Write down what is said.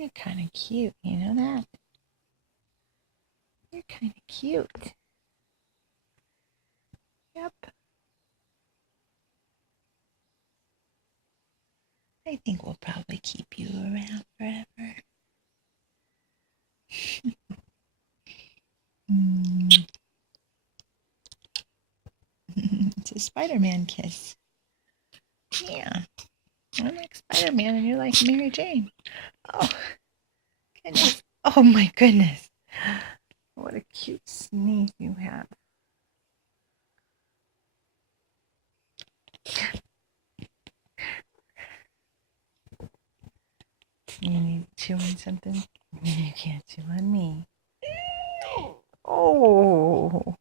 You're kind of cute, you know that? You're kind of cute. Yep. I think we'll probably keep you around forever. It's a Spider-Man kiss. Yeah. I'm like Spider-Man and you're like Mary Jane. Oh, goodness. Oh my goodness. What a cute sneeze you have. You need to chew on something? You can't chew on me. Oh.